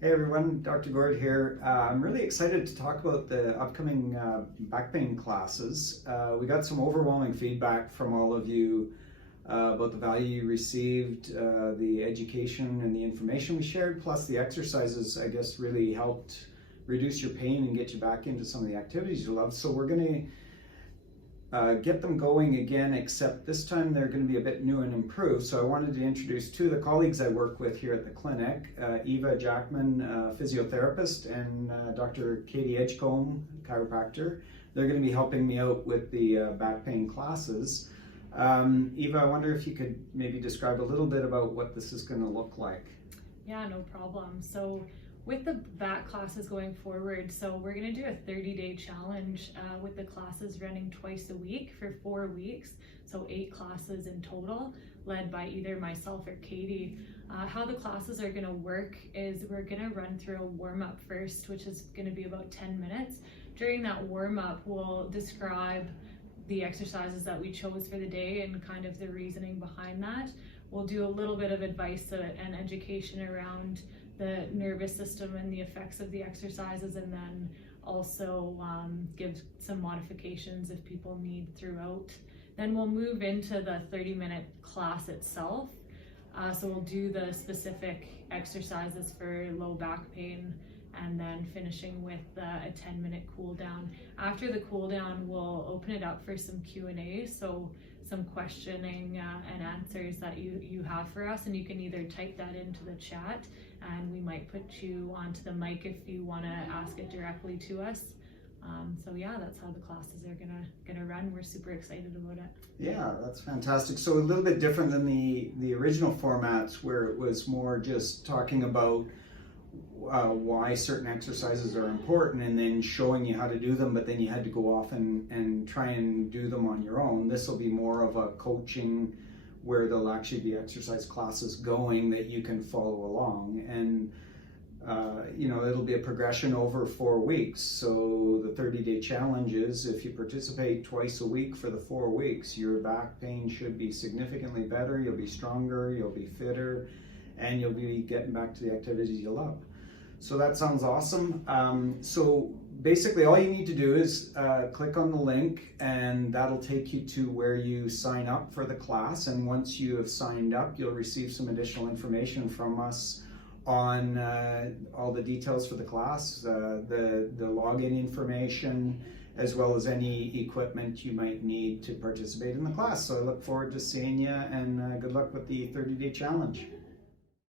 Hey everyone, Dr. Gord here. I'm really excited to talk about the upcoming back pain classes. We got some overwhelming feedback from all of you about the value you received, the education and the information we shared, plus the exercises, I guess, really helped reduce your pain and get you back into some of the activities you love. So we're going to get them going again, except this time they're going to be a bit new and improved. So I wanted to introduce two of the colleagues I work with here at the clinic, Eva Jackman, physiotherapist, and Dr. Katie Edgecombe, chiropractor. They're going to be helping me out with the back pain classes. Eva, I wonder if you could maybe describe a little bit about what this is going to look like. Yeah, no problem. So with the back classes going forward, so we're going to do a 30-day challenge with the classes running twice a week for 4 weeks. So 8 classes in total, led by either myself or Katie. How the classes are going to work is we're going to run through a warm-up first, which is going to be about 10 minutes. During that warm-up, we'll describe the exercises that we chose for the day and kind of the reasoning behind that. We'll do a little bit of advice and education around the nervous system and the effects of the exercises, and then also give some modifications if people need throughout. Then we'll move into the 30-minute class itself. So we'll do the specific exercises for low back pain, and then finishing with a 10-minute cool down. After the cool down, we'll open it up for some Q&A, so some questioning and answers that you have for us, and you can either type that into the chat and we might put you onto the mic if you want to ask it directly to us. So yeah, that's how the classes are gonna run. We're super excited about it. Yeah, that's fantastic. So a little bit different than the original formats, where it was more just talking about why certain exercises are important and then showing you how to do them, but then you had to go off and try and do them on your own. This will be more of a coaching, where there'll actually be exercise classes going that you can follow along, and it'll be a progression over 4 weeks. So the 30-day challenge is, if you participate twice a week for the 4 weeks, your back pain should be significantly better, you'll be stronger, you'll be fitter, and you'll be getting back to the activities you love. So that sounds awesome. So basically all you need to do is click on the link, and that'll take you to where you sign up for the class. And once you have signed up, you'll receive some additional information from us on all the details for the class, the login information, as well as any equipment you might need to participate in the class. So I look forward to seeing you, and good luck with the 30-day challenge.